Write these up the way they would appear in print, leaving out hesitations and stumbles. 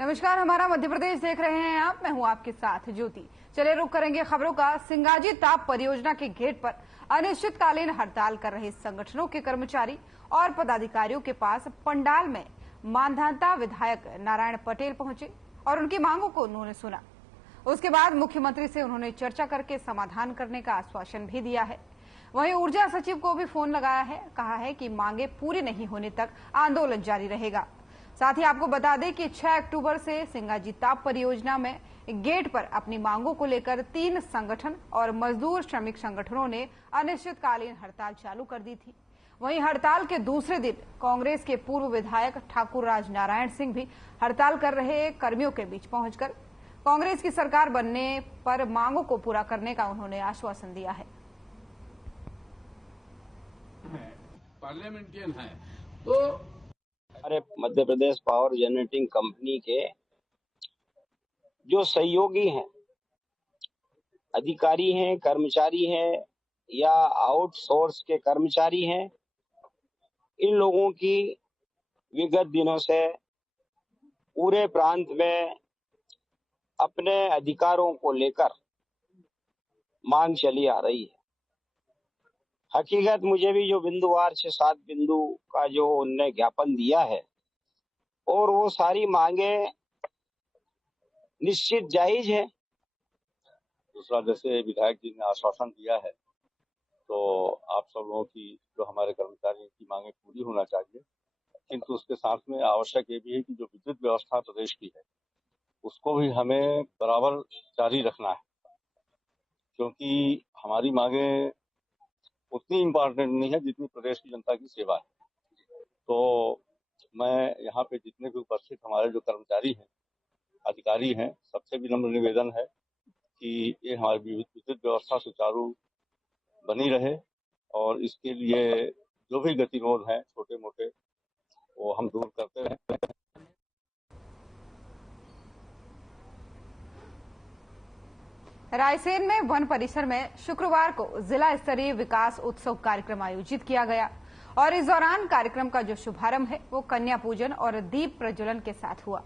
नमस्कार, हमारा मध्य प्रदेश देख रहे हैं आप। मैं हूं आपके साथ ज्योति। चलिए रुक करेंगे खबरों का। सिंगाजी ताप परियोजना के गेट पर अनिश्चितकालीन हड़ताल कर रहे संगठनों के कर्मचारी और पदाधिकारियों के पास पंडाल में मांधाता विधायक नारायण पटेल पहुंचे और उनकी मांगों को उन्होंने सुना। उसके बाद मुख्यमंत्री से उन्होंने चर्चा करके समाधान करने का आश्वासन भी दिया है। वहीं ऊर्जा सचिव को भी फोन लगाया है, कहा है कि मांगे पूरी नहीं होने तक आंदोलन जारी रहेगा। साथ ही आपको बता दें कि 6 अक्टूबर से सिंगाजी ताप परियोजना में गेट पर अपनी मांगों को लेकर 3 संगठन और मजदूर श्रमिक संगठनों ने अनिश्चितकालीन हड़ताल चालू कर दी थी। वहीं हड़ताल के दूसरे दिन कांग्रेस के पूर्व विधायक ठाकुर राज नारायण सिंह भी हड़ताल कर रहे कर्मियों के बीच पहुंचकर कांग्रेस की सरकार बनने पर मांगों को पूरा करने का उन्होंने आश्वासन दिया है। पार्लियामेंटियन है तो हमारे Madhya Pradesh power generating company के जो सहयोगी हैं, अधिकारी हैं, कर्मचारी हैं या आउटसोर्स के कर्मचारी हैं, इन लोगों की विगत दिनों से पूरे प्रांत में अपने अधिकारों को लेकर मांग चली आ रही है। हकीकत मुझे भी जो बिंदुवार 6-7 बिंदु का जो उनने ज्ञापन दिया है और वो सारी मांगे निश्चित जायज है। दूसरा, जैसे विधायक जी ने आश्वासन दिया है तो आप सब लोगों की जो हमारे कर्मचारियों की मांगे पूरी होना चाहिए, किंतु उसके साथ में आवश्यक ये भी है कि जो विद्युत व्यवस्था प्रदेश की है उसको भी हमें बराबर जारी रखना है, क्योंकि हमारी मांगे उतनी इम्पोर्टेंट नहीं है जितनी प्रदेश की जनता की सेवा है। तो मैं यहाँ पे जितने भी उपस्थित हमारे जो कर्मचारी हैं, अधिकारी हैं, सबसे भी नम्र निवेदन है कि ये हमारी विद्युत व्यवस्था सुचारू बनी रहे और इसके लिए जो भी गतिरोध हैं छोटे मोटे वो हम दूर करते रहें। रायसेन में वन परिसर में शुक्रवार को जिला स्तरीय विकास उत्सव कार्यक्रम आयोजित किया गया और इस दौरान कार्यक्रम का जो शुभारंभ है वो कन्या पूजन और दीप प्रज्वलन के साथ हुआ।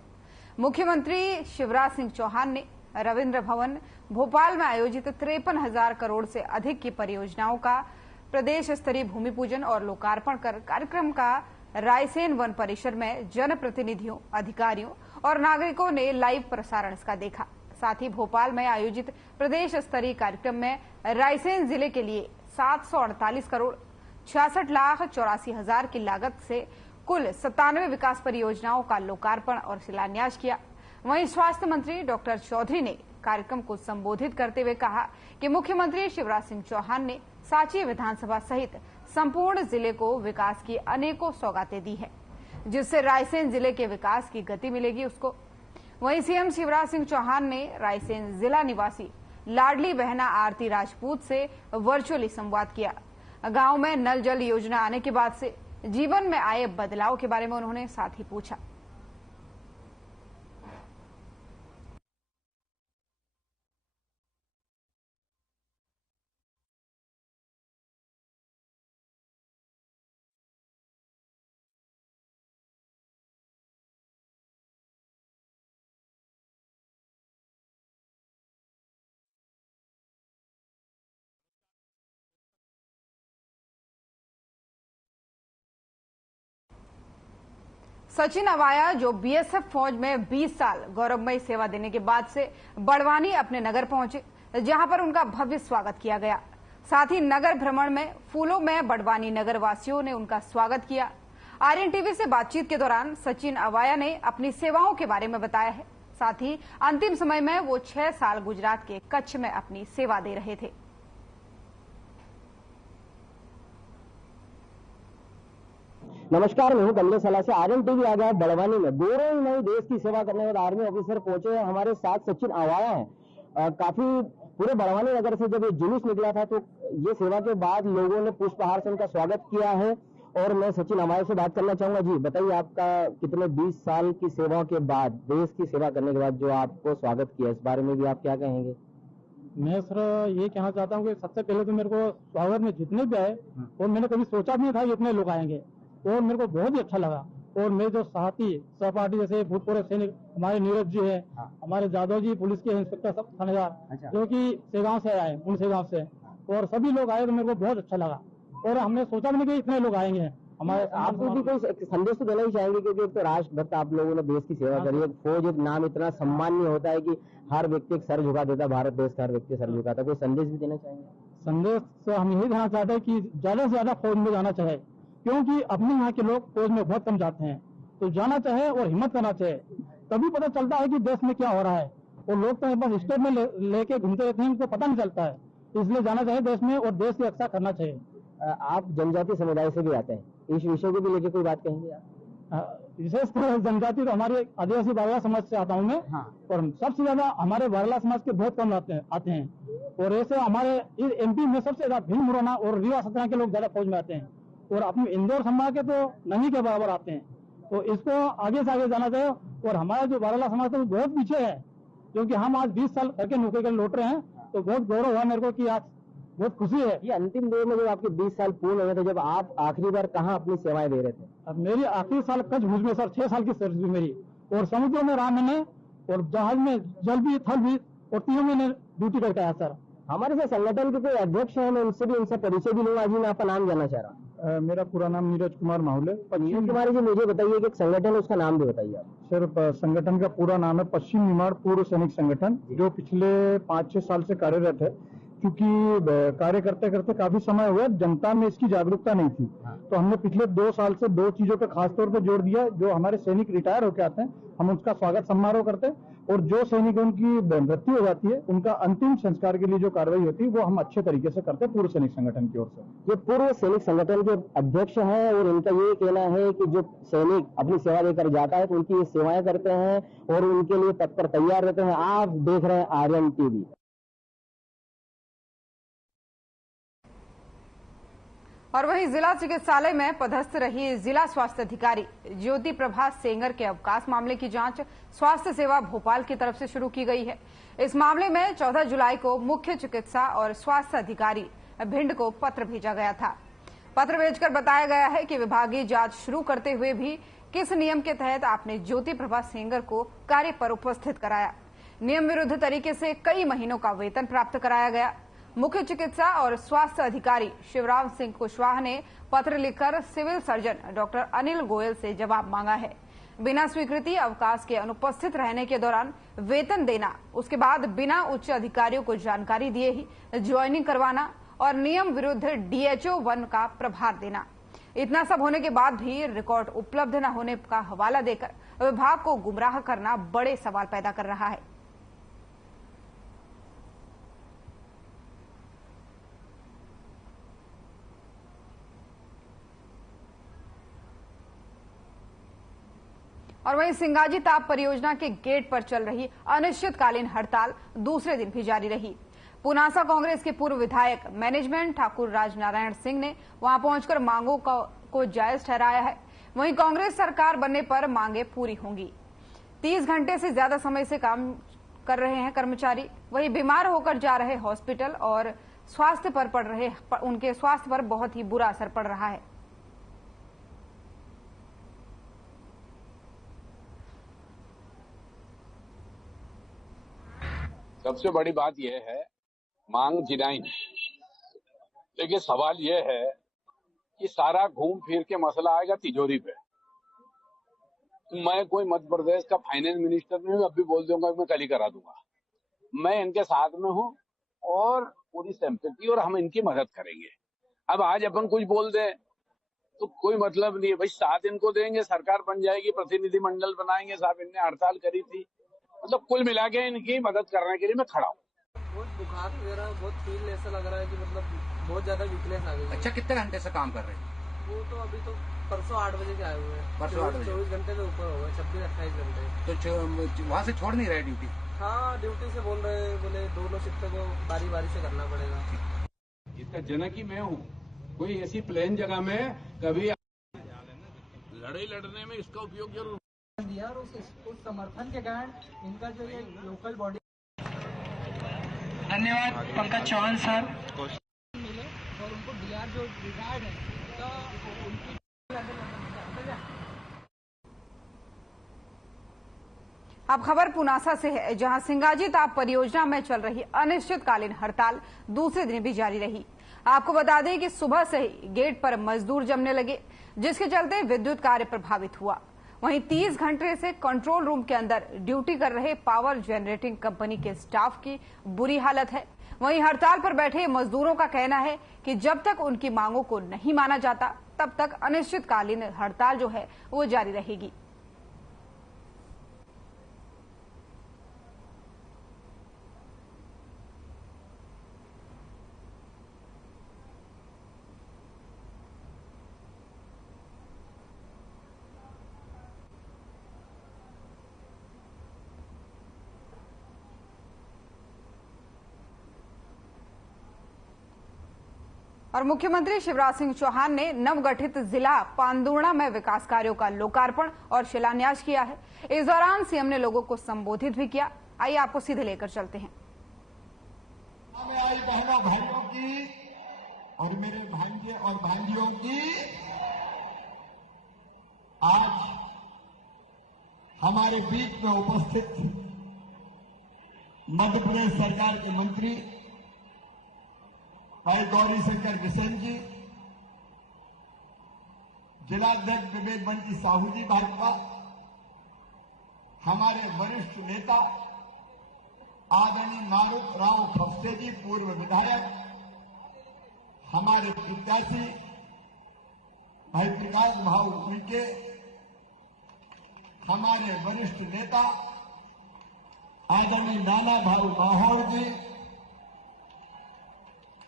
मुख्यमंत्री शिवराज सिंह चौहान ने रविंद्र भवन भोपाल में आयोजित 53,000 करोड़ से अधिक की परियोजनाओं का प्रदेश स्तरीय भूमि पूजन और लोकार्पण कर कार्यक्रम का रायसेन वन परिसर में जनप्रतिनिधियों, अधिकारियों और नागरिकों ने लाइव प्रसारण इसका देखा। साथ ही भोपाल में आयोजित प्रदेश स्तरीय कार्यक्रम में रायसेन जिले के लिए 748 करोड़ 66,84,000 की लागत से कुल 97 विकास परियोजनाओं का लोकार्पण और शिलान्यास किया। वहीं स्वास्थ्य मंत्री डॉक्टर चौधरी ने कार्यक्रम को संबोधित करते हुए कहा कि मुख्यमंत्री शिवराज सिंह चौहान ने सांची विधानसभा सहित संपूर्ण जिले को विकास की अनेकों सौगातें दी है, जिससे रायसेन जिले के विकास की गति मिलेगी उसको। वहीं सीएम शिवराज सिंह चौहान ने रायसेन जिला निवासी लाडली बहना आरती राजपूत से वर्चुअली संवाद किया। गांव में नल जल योजना आने के बाद से जीवन में आए बदलाव के बारे में उन्होंने साथ ही पूछा। सचिन अवाया जो बीएसएफ फौज में 20 साल गौरवमयी सेवा देने के बाद से बड़वानी अपने नगर पहुंचे, जहां पर उनका भव्य स्वागत किया गया। साथ ही नगर भ्रमण में फूलों में बड़वानी नगर वासियों ने उनका स्वागत किया। आर्यन टीवी से बातचीत के दौरान सचिन अवाया ने अपनी सेवाओं के बारे में बताया है। साथ ही अंतिम समय में वो 6 साल गुजरात के कच्छ में अपनी सेवा दे रहे थे। नमस्कार, मैं हूं कमलेश सला से। आर्यन टीवी आ गया है बड़वानी में। गौरवमयी देश की सेवा करने वाले आर्मी ऑफिसर पहुंचे हैं। हमारे साथ सचिन अवाया हैं। काफी पूरे बड़वानी नगर से जब ये जुलूस निकला था तो ये सेवा के बाद लोगों ने पुष्पहार से उनका स्वागत किया है और मैं सचिन अवाया से बात करना चाहूंगा। जी बताइए, आपका कितने 20 साल की सेवा के बाद, देश की सेवा करने के बाद जो आपको स्वागत किया, इस बारे में भी आप क्या कहेंगे? मैं सर ये कहना चाहता हूँ कि सबसे पहले तो मेरे को स्वागत में जितने भी आए और मैंने कभी सोचा भी नहीं था इतने लोग आएंगे और मेरे को बहुत ही अच्छा लगा और मेरे जो साथी सहपाठी जैसे भूतपूर्व सैनिक हमारे नीरज जी है, हमारे जादव जी पुलिस के इंस्पेक्टर सब थानेदार जो कि सेगांव से आए, उन सेगांव से, और सभी लोग आए तो मेरे को बहुत अच्छा लगा। और हमने सोचा भी नहीं कि इतने लोग आएंगे हमारे। आपको भी कोई संदेश तो देना ही चाहेंगे, क्योंकि एक तो राष्ट्रभक्त आप लोगों ने देश की सेवा करी है, फौज एक नाम इतना सम्मानीय होता है कि हर व्यक्ति एक सर झुका देता, भारत देश का हर व्यक्ति सर झुकाता, कोई संदेश भी देना चाहेंगे? संदेश से हम यही देना चाहते हैं कि ज्यादा से ज्यादा फौज में जाना चाहिए, क्योंकि अपने यहाँ के लोग फौज में बहुत कम जाते हैं, तो जाना चाहिए और हिम्मत करना चाहिए, तभी पता चलता है कि देश में क्या हो रहा है। और लोग तो बस स्टेट में लेके घूमते रहते हैं, उनको पता नहीं चलता है, इसलिए जाना चाहिए देश में और देश की रक्षा करना चाहिए। आप जनजातीय समुदाय से भी आते हैं, इस विषय को भी लेकर कोई बात कहेंगे आप? विशेषकर जनजाति तो हमारे आदिवासी बारला समाज से आता हूँ मैं। और सबसे ज्यादा हमारे बारला समाज के बहुत कम आते हैं। और ऐसे हमारे एमपी में सबसे ज्यादा भील मुरैना और रीवा सतना के लोग ज्यादा फौज में आते हैं, और अपने इंदौर संभाग के तो नहीं के बराबर आते हैं। तो इसको आगे से आगे जाना चाहिए। और हमारा जो बारला समाज है वो बहुत पीछे है, क्योंकि हम आज 20 साल करके नौकरी कर लौट रहे हैं, तो बहुत गौरव हुआ मेरे को कि आज बहुत खुशी है। ये अंतिम दौर में जब आपके 20 साल पूर्ण हुए थे, जब आप आखिरी बार कहाँ अपनी सेवाएं दे रहे थे? अब मेरी आखिरी साल कच्छ भुज में सर 6 साल की सर्विस हुई मेरी, और समुद्रों में रहा मैंने, और जहाज में जल भी थल भी, और 3 महीने ड्यूटी करके आया सर। हमारे साथ संगठन के कोई अध्यक्ष है, मैं उनसे भी उनसे परिचय भी लूंगा। जी मैं आपका नाम जानना चाह रहा हूँ। मेरा पूरा नाम नीरज कुमार माहौल है। नीरज कुमार जी, मुझे बताइए कि एक संगठन है, उसका नाम भी बताइए आप। सर संगठन का पूरा नाम है पश्चिम निमाड़ पूर्व सैनिक संगठन, जो पिछले 5-6 साल से कार्यरत है। क्योंकि कार्य करते करते काफी समय हुआ, जनता में इसकी जागरूकता नहीं थी, तो हमने पिछले 2 साल से 2 चीजों पे खास तौर पे जोर दिया। जो हमारे सैनिक रिटायर होकर आते हैं, हम उसका स्वागत समारोह करते हैं, और जो सैनिकों की मृत्यु हो जाती है, उनका अंतिम संस्कार के लिए जो कार्रवाई होती है वो हम अच्छे तरीके से करते हैं पूर्व सैनिक संगठन की ओर से। ये पूर्व सैनिक संगठन के अध्यक्ष हैं, और इनका ये कहना है कि जो सैनिक अपनी सेवा देकर जाता है तो उनकी ये सेवाएं करते हैं और उनके लिए तत्पर तैयार रहते हैं। आप देख रहे हैं आर्यन टीवी। और वहीं जिला चिकित्सालय में पदस्थ रही जिला स्वास्थ्य अधिकारी ज्योति प्रभा सेंगर के अवकाश मामले की जांच स्वास्थ्य सेवा भोपाल की तरफ से शुरू की गई है। इस मामले में 14 जुलाई को मुख्य चिकित्सा और स्वास्थ्य अधिकारी भिंड को पत्र भेजा गया था। पत्र भेजकर बताया गया है कि विभागीय जांच शुरू करते हुए भी किस नियम के तहत आपने ज्योति प्रभा सेंगर को कार्य पर उपस्थित कराया। नियम विरुद्ध तरीके से कई महीनों का वेतन प्राप्त कराया गया। मुख्य चिकित्सा और स्वास्थ्य अधिकारी शिवराम सिंह कुशवाहा ने पत्र लिखकर civil surgeon doctor Anil Goyal से जवाब मांगा है। बिना स्वीकृति अवकाश के अनुपस्थित रहने के दौरान वेतन देना, उसके बाद बिना उच्च अधिकारियों को जानकारी दिए ही ज्वाइनिंग करवाना और नियम विरुद्ध DHO 1 का प्रभार देना। इतना सब होने के बाद भी रिकॉर्ड उपलब्ध न होने का हवाला देकर विभाग को गुमराह करना बड़े सवाल पैदा कर रहा है। और वहीं सिंगाजी ताप परियोजना के गेट पर चल रही अनिश्चितकालीन हड़ताल दूसरे दिन भी जारी रही। पुनासा कांग्रेस के पूर्व विधायक मैनेजमेंट ठाकुर राजनारायण सिंह ने वहां पहुंचकर मांगों को जायज ठहराया है। वहीं कांग्रेस सरकार बनने पर मांगे पूरी होंगी। 30 घंटे से ज्यादा समय से काम कर रहे हैं कर्मचारी। वहीं बीमार होकर जा रहे हॉस्पिटल और उनके स्वास्थ्य पर बहुत ही बुरा असर पड़ रहा है। सबसे बड़ी बात यह है, मांग जिनाई, लेकिन सवाल यह है कि सारा घूम फिर के मसला आएगा तिजोरी पे। मैं कोई मध्य प्रदेश का फाइनेंस मिनिस्टर नहीं हूं, अब भी बोल दूंगा मैं कल ही करा दूंगा। मैं इनके साथ में हूं और पूरी सिंपैथी, और हम इनकी मदद करेंगे। अब आज अपन कुछ बोल दें तो कोई मतलब नहीं है भाई। साथ इनको देंगे, सरकार बन जाएगी, प्रतिनिधि मंडल बनाएंगे। साहब इनने हड़ताल करी थी, मतलब कुल मिला के इनकी मदद करने के लिए मैं खड़ा हूँ। बहुत बुखार वगैरह, बहुत फील ऐसा लग रहा है कि मतलब बहुत ज्यादा वीकनेस आ गई। अच्छा, कितने घंटे से काम कर रहे हैं? वो तो अभी तो परसों 8 बजे से आए हुए हैं। परसों 8 बजे? 24 घंटे से ऊपर हो गए, 26-28 घंटे। तो वहाँ से छोड़ नहीं रहे ड्यूटी? हाँ, ड्यूटी से बोल रहे हैं, बोले दोनों शिफ्ट को बारी बारी से करना पड़ेगा। इसका जनक ही मैं हूँ। कोई ऐसी प्लेन जगह में कभी लड़ाई लड़ने में इसका उपयोग जरूर दिया, और उस समर्थन के कारण इनका जो ये लोकल बॉडी। धन्यवाद पंकज चौहान सर। मिले और उनको DR जो रिटायर्ड है तो उनकी अब खबर पुनासा से है, जहां सिंगाजी ताप परियोजना में चल रही अनिश्चितकालीन हड़ताल दूसरे दिन भी जारी रही। आपको बता दें कि सुबह से ही गेट पर मजदूर जमने लगे, जिसके चलते विद्युत कार्य प्रभावित हुआ। वहीं 30 घंटे से कंट्रोल रूम के अंदर ड्यूटी कर रहे पावर जनरेटिंग कंपनी के स्टाफ की बुरी हालत है। वहीं हड़ताल पर बैठे मजदूरों का कहना है कि जब तक उनकी मांगों को नहीं माना जाता, तब तक अनिश्चितकालीन हड़ताल जो है वो जारी रहेगी। और मुख्यमंत्री शिवराज सिंह चौहान ने नवगठित जिला पांदुर्णा में विकास कार्यों का लोकार्पण और शिलान्यास किया है। इस दौरान सीएम ने लोगों को संबोधित भी किया। आइए आपको सीधे लेकर चलते हैं। आई बहनों भाइयों की और मेरे भांजे और भांजियों की आज हमारे बीच में उपस्थित मध्य प्रदेश सरकार के मंत्री भाई गौरी शंकर बिशन जी, जिलाध्यक्ष विवेक बंटी साहू जी भाजपा, हमारे वरिष्ठ नेता आदरणीय मारुत राव खपसे जी पूर्व विधायक, हमारे प्रत्याशी भाई प्रकाश भाऊ उनके, हमारे वरिष्ठ नेता आदरणीय नाना भाऊ माहौर जी,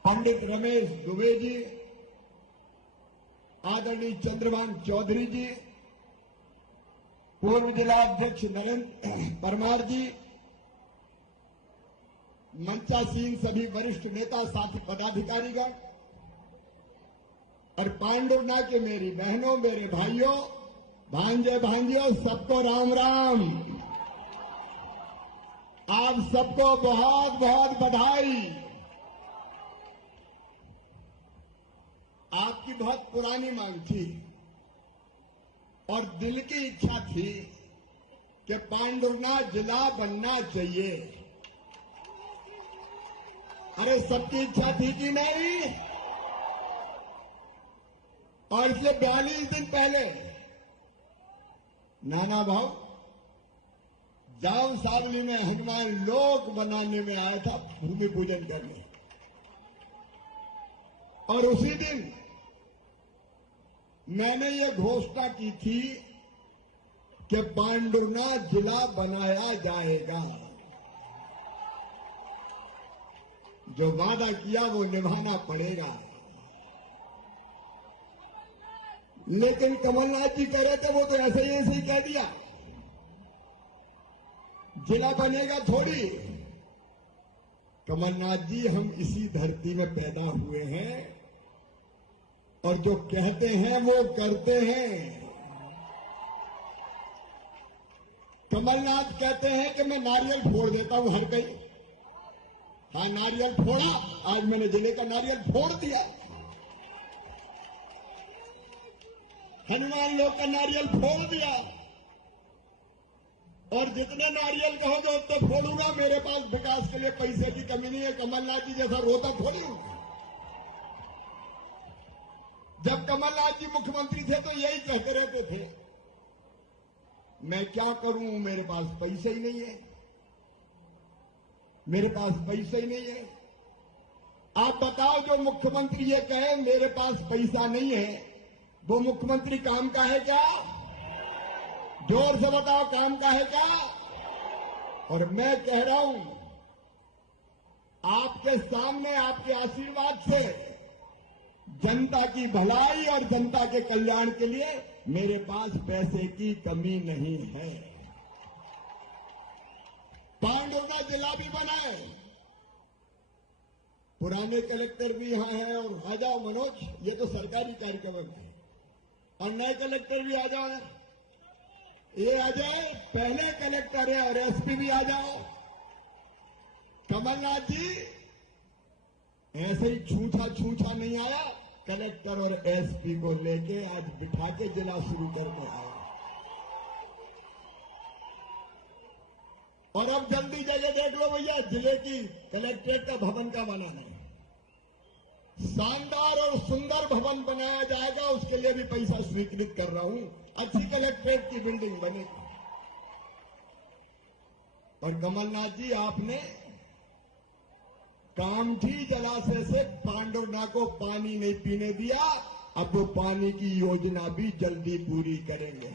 पंडित रमेश दुबे जी, आदरणीय चंद्रभान चौधरी जी, पूर्व जिला अध्यक्ष नरेंद्र परमार जी, मंचासीन सभी वरिष्ठ नेता साथी पदाधिकारीगण और पांडुर्णा के मेरी बहनों, मेरे भाइयों, भांजे भांजियों, सबको राम राम। आप सबको बहुत बहुत बधाई। आपकी बहुत पुरानी मांग थी और दिल की इच्छा थी कि पांडुर्णा जिला बनना चाहिए। अरे सबकी इच्छा थी कि नहीं? और इससे 42 दिन पहले नाना भाव जाम सावली में हनुमान लोक बनाने में आया था, भूमि पूजन करने, और उसी दिन मैंने ये घोषणा की थी कि पांडुर्णा जिला बनाया जाएगा। जो वादा किया वो निभाना पड़ेगा। लेकिन कमलनाथ जी कह रहे थे वो तो ऐसे ही कह दिया, जिला बनेगा थोड़ी। कमलनाथ जी, हम इसी धरती में पैदा हुए हैं और जो कहते हैं वो करते हैं। कमलनाथ कहते हैं कि मैं नारियल फोड़ देता हूं हर कहीं। हाँ, नारियल फोड़ा, आज मैंने जिले का नारियल फोड़ दिया। हनुमान लोक का नारियल फोड़ दिया और जितने नारियल कहोगे उतने फोड़ूंगा। मेरे पास विकास के लिए पैसे की कमी नहीं है। कमलनाथ जी जैसा रोता थोड़ी हूं। जब कमलनाथ जी मुख्यमंत्री थे तो यही कहते रहते थे, मैं क्या करूं, मेरे पास पैसे ही नहीं है, मेरे पास पैसे ही नहीं है। आप बताओ, जो मुख्यमंत्री ये कहे मेरे पास पैसा नहीं है, वो मुख्यमंत्री काम का है क्या? जोर से बताओ, काम का है क्या? और मैं कह रहा हूं, आपके सामने आपके आशीर्वाद से जनता की भलाई और जनता के कल्याण के लिए मेरे पास पैसे की कमी नहीं है। पांडुर्णा जिला भी बनाए, पुराने कलेक्टर भी यहां हैं, और आ जाओ मनोज, ये तो सरकारी कार्यक्रम है, और नए कलेक्टर भी आ जाओ, ये आ जाए, पहले कलेक्टर है और एसपी भी आ जाओ। कमलनाथ जी ऐसे ही छूछा नहीं आया, कलेक्टर और एसपी को लेके आज बिठा के जिला शुरू करके आया। और अब जल्दी जगह देख लो भैया, जिले की कलेक्ट्रेट का भवन का बनाना है, शानदार और सुंदर भवन बनाया जाएगा, उसके लिए भी पैसा स्वीकृत कर रहा हूं, अच्छी कलेक्ट्रेट की बिल्डिंग बनेगी। और कमलनाथ जी, आपने कामठी जलाशय से पांडुना को पानी नहीं पीने दिया, अब वो पानी की योजना भी जल्दी पूरी करेंगे।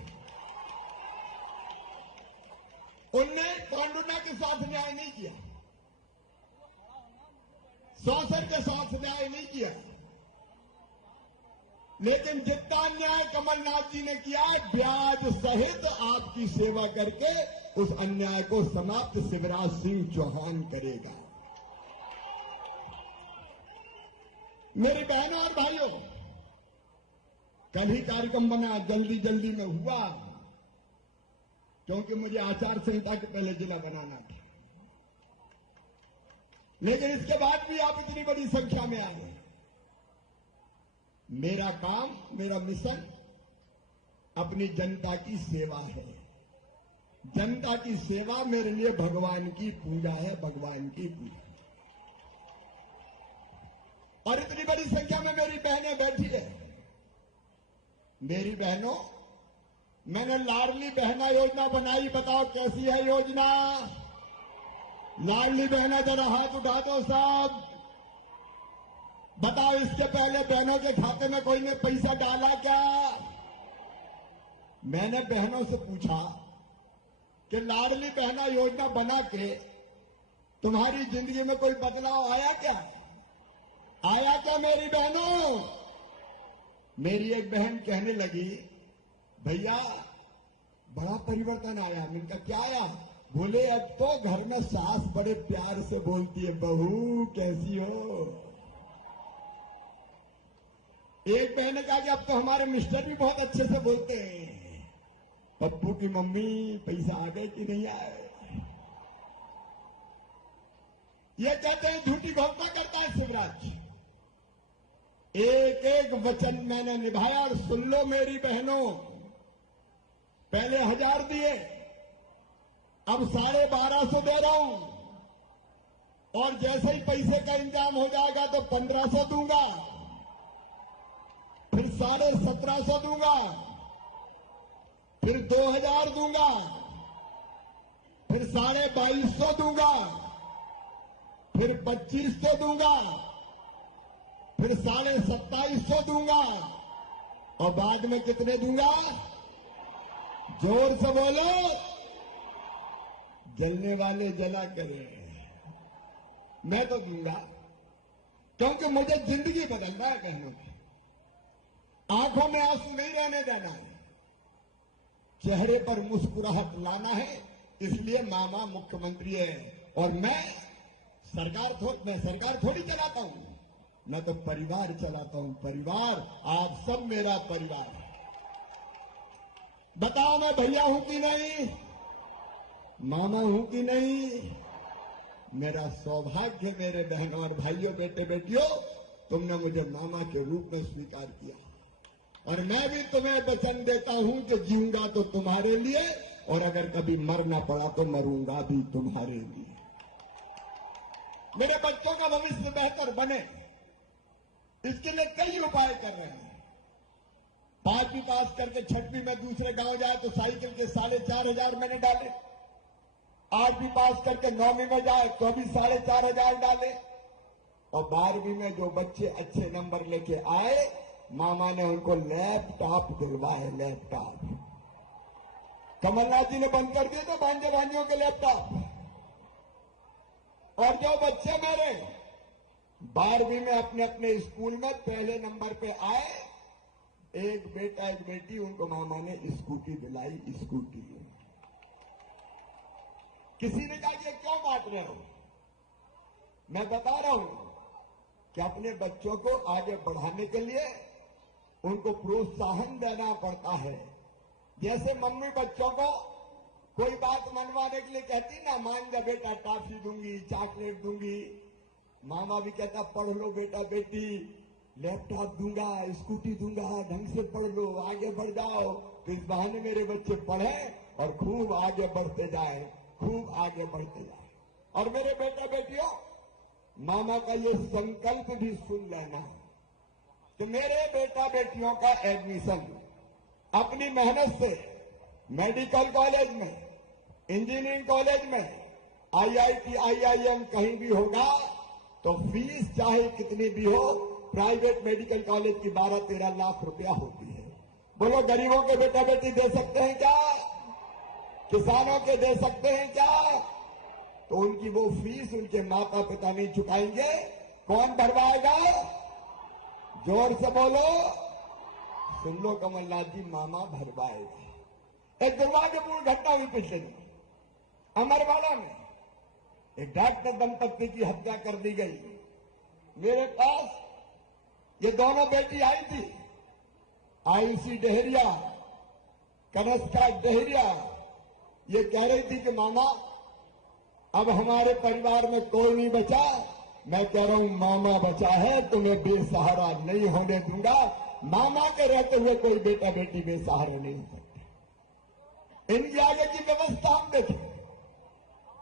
उनने पांडुना के साथ न्याय नहीं किया, सौसर के साथ न्याय नहीं किया, लेकिन जितना अन्याय कमलनाथ जी ने किया, ब्याज सहित आपकी सेवा करके उस अन्याय को समाप्त शिवराज सिंह चौहान करेगा। मेरी बहनों और भाइयों, कल ही कार्यक्रम बना, जल्दी जल्दी में हुआ, क्योंकि मुझे आचार संहिता के पहले जिला बनाना था, लेकिन इसके बाद भी आप इतनी बड़ी संख्या में आए। मेरा काम, मेरा मिशन अपनी जनता की सेवा है। जनता की सेवा मेरे लिए भगवान की पूजा है, भगवान की पूजा। और इतनी बड़ी संख्या में मेरी बहनें बैठी है। मेरी बहनों, मैंने लाडली बहना योजना बनाई, बताओ कैसी है योजना? लाडली बहना जरा हाथ उठा दो सब, बताओ इसके पहले बहनों के खाते में कोई ने पैसा डाला क्या? मैंने बहनों से पूछा कि लाडली बहना योजना बना के तुम्हारी जिंदगी में कोई बदलाव आया क्या? आया क्या मेरी बहनों? मेरी एक बहन कहने लगी, भैया बड़ा परिवर्तन आया। मैंने कहा क्या आया? बोले अब तो घर में सास बड़े प्यार से बोलती है, बहू कैसी हो। एक बहन ने कहा कि अब तो हमारे मिस्टर भी बहुत अच्छे से बोलते हैं, पप्पू की मम्मी पैसा आ गए कि नहीं आए। ये कहते हैं झूठी घोषणा करता है शिवराज। एक एक वचन मैंने निभाया। और सुन लो मेरी बहनों, पहले 1000 दिए, अब 1250 दे रहा हूं, और जैसे ही पैसे का इंतजाम हो जाएगा तो 1500 दूंगा, फिर 1750 दूंगा, फिर 2000 दूंगा, फिर 2250 दूंगा, फिर 2500 दूंगा, फिर 2750 दूंगा, और बाद में कितने दूंगा? जोर से बोलो, जलने वाले जला करें। मैं तो दूंगा, क्योंकि मुझे जिंदगी बदलना है बहनों की। आंखों में आंसू नहीं रहने देना है, चेहरे पर मुस्कुराहट लाना है। इसलिए मामा मुख्यमंत्री है, और मैं सरकार थोड़ी चलाता हूं, मैं तो परिवार चलाता हूं। परिवार, आप सब मेरा परिवार है। बताओ मैं भैया हूं कि नहीं, मामा हूं कि नहीं? मेरा सौभाग्य मेरे बहनों और भाइयों, बेटे बेटियों, तुमने मुझे मामा के रूप में स्वीकार किया, और मैं भी तुम्हें वचन देता हूं कि जीऊंगा तो तुम्हारे लिए, और अगर कभी मरना पड़ा तो मरूंगा भी तुम्हारे लिए। मेरे बच्चों का भविष्य बेहतर बने, इसके लिए कई उपाय कर रहे हैं। 5वीं पास करके 6वीं में दूसरे गांव जाए तो साइकिल के 4500 मैंने डाले। 8वीं पास करके 9वीं में जाए तो भी 4500 डाले, और 12वीं में जो बच्चे अच्छे नंबर लेके आए, मामा ने उनको लैपटॉप दिलवाए। लैपटॉप कमलनाथ जी ने बंद कर दिए थे भांजे भांजियों के लैपटॉप। और जो बच्चे मेरे 12वीं में अपने अपने स्कूल में पहले नंबर पे आए, एक बेटा एक बेटी, उनको मामा ने स्कूटी दिलाई। स्कूटी किसी ने कहा ये क्यों बांट रहे हो? मैं बता रहा हूं कि अपने बच्चों को आगे बढ़ाने के लिए उनको प्रोत्साहन देना पड़ता है। जैसे मम्मी बच्चों को कोई बात मनवाने के लिए कहती ना, मान जा बेटा टॉफी दूंगी, चॉकलेट दूंगी, मामा भी कहता पढ़ लो बेटा बेटी, लैपटॉप दूंगा, स्कूटी दूंगा, ढंग से पढ़ लो, आगे बढ़ जाओ। तो इस बहाने मेरे बच्चे पढ़े और खूब आगे बढ़ते जाए। खूब आगे बढ़ते जाए। और मेरे बेटा बेटियों, मामा का ये संकल्प भी सुन लेना कि मेरे बेटा बेटियों का एडमिशन अपनी मेहनत से मेडिकल कॉलेज में, इंजीनियरिंग कॉलेज में, IIT, IIM कहीं भी होगा तो फीस चाहे कितनी भी हो, प्राइवेट मेडिकल कॉलेज की 12-13 लाख रुपया होती है। बोलो, गरीबों के बेटा बेटी दे सकते हैं क्या? किसानों के दे सकते हैं क्या? तो उनकी वो फीस उनके माता पिता नहीं चुकाएंगे, कौन भरवाएगा? जोर से बोलो, सुन लो कमलनाथ जी, मामा भरवाएगा। एक दुर्भाग्यपूर्ण घटना हुई पिछले दिन अमरवाड़ा में, एक डॉक्टर दंपत्ति की हत्या कर दी गई। मेरे पास ये दोनों बेटी आई थी, आयुषी डेहरिया, कनस्का डेहरिया। ये कह रही थी कि मामा अब हमारे परिवार में कोई नहीं बचा। मैं कह रहा हूं मामा बचा है, तुम्हें बेसहारा नहीं होने दूंगा। मामा के रहते हुए कोई बेटा बेटी बेसहारा नहीं हो सकता। इनकी आगे की व्यवस्था हम देखें,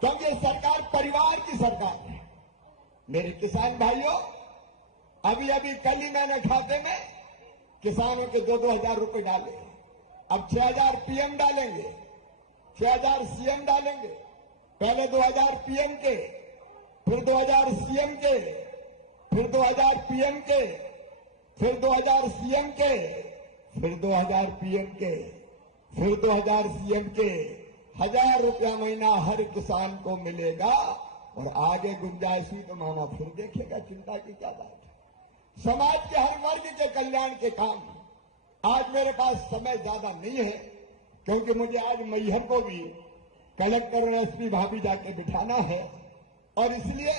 क्योंकि ये सरकार परिवार की सरकार है। मेरे किसान भाइयों, अभी अभी कल ही मैंने खाते में किसानों के 2-2 हजार रुपए डाले। अब 6,000 पीएम डालेंगे, 6,000 सीएम डालेंगे। पहले 2,000 पीएम के, फिर 2,000 सीएम के, फिर 2,000 पीएम के, फिर 2,000 सीएम के, फिर 2,000 पीएम के, फिर 2,000 सीएम के। 1,000 रुपया महीना हर किसान को मिलेगा। और आगे गुंजाइश हुई तो मामा फिर देखेगा, चिंता की क्या बात है। समाज के हर वर्ग के कल्याण के काम। आज मेरे पास समय ज्यादा नहीं है, क्योंकि मुझे आज मैहर को भी कलेक्टर और एसपी भाभी जाके बिठाना है। और इसलिए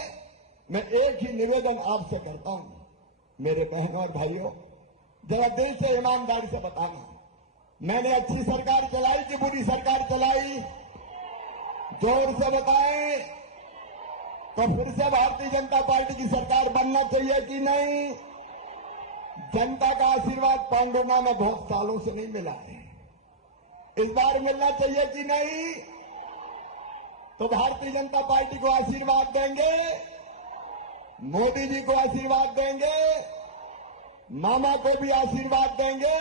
मैं एक ही निवेदन आपसे करता हूं, मेरे बहनों और भाइयों, जरा दिल से ईमानदारी से बताना, मैंने अच्छी सरकार चलाई कि बुरी सरकार चलाई? जोर से बताएं। तो फिर से भारतीय जनता पार्टी की सरकार बनना चाहिए कि नहीं? जनता का आशीर्वाद पांडुना में बहुत सालों से नहीं मिला है, इस बार मिलना चाहिए कि नहीं? तो भारतीय जनता पार्टी को आशीर्वाद देंगे, मोदी जी को आशीर्वाद देंगे, मामा को भी आशीर्वाद देंगे।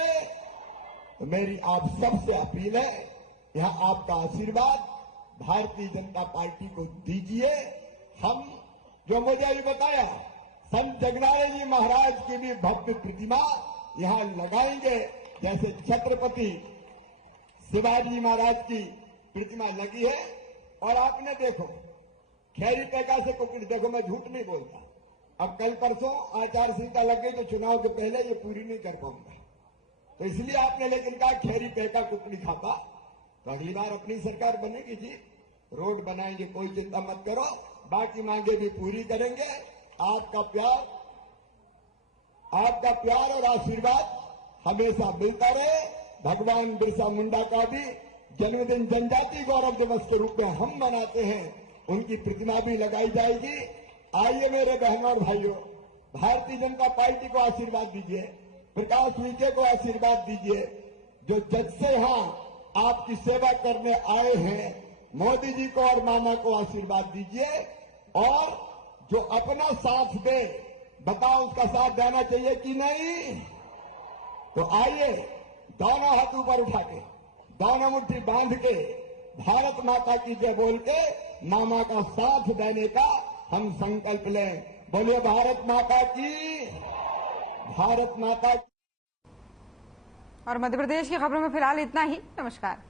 तो मेरी आप सबसे अपील है, यहां आपका आशीर्वाद भारतीय जनता पार्टी को दीजिए। हम जो मुझे अभी बताया, संत जगनारायण जी महाराज की भी भव्य प्रतिमा यहां लगाएंगे, जैसे छत्रपति शिवाजी महाराज की प्रतिमा लगी है। और आपने देखो, खैरी पैका से कुकड़ी, देखो मैं झूठ नहीं बोलता, अब कल परसों आचार संहिता लग गई तो चुनाव के पहले ये पूरी नहीं कर पाऊंगा। तो इसलिए आपने लेकिन कहा खैरी पैका कुकड़ी खाता, तो अगली बार अपनी सरकार बनेगी जी, रोड बनाएंगे, कोई चिंता मत करो, बाकी मांगे भी पूरी करेंगे। आपका प्यार और आशीर्वाद हमेशा मिलता रहे। भगवान बिरसा मुंडा का भी जन्मदिन जनजाति गौरव दिवस के रूप में हम मनाते हैं, उनकी प्रतिमा भी लगाई जाएगी। आइए मेरे बहनों और भाइयों, भारतीय जनता पार्टी को आशीर्वाद दीजिए, प्रकाश विजय को आशीर्वाद दीजिए, जो जज से यहां आपकी सेवा करने आए हैं। मोदी जी को और मामा को आशीर्वाद दीजिए। और जो अपना साथ दे, बताओ उसका साथ देना चाहिए कि नहीं? तो आइए दोनों हाथ ऊपर उठा के, दोनों मुट्ठी बांध के, भारत माता की जय बोल के मामा का साथ देने का हम संकल्प लें। बोलिए भारत माता की, भारत माता की। और मध्य प्रदेश की खबरों में फिलहाल इतना ही। नमस्कार।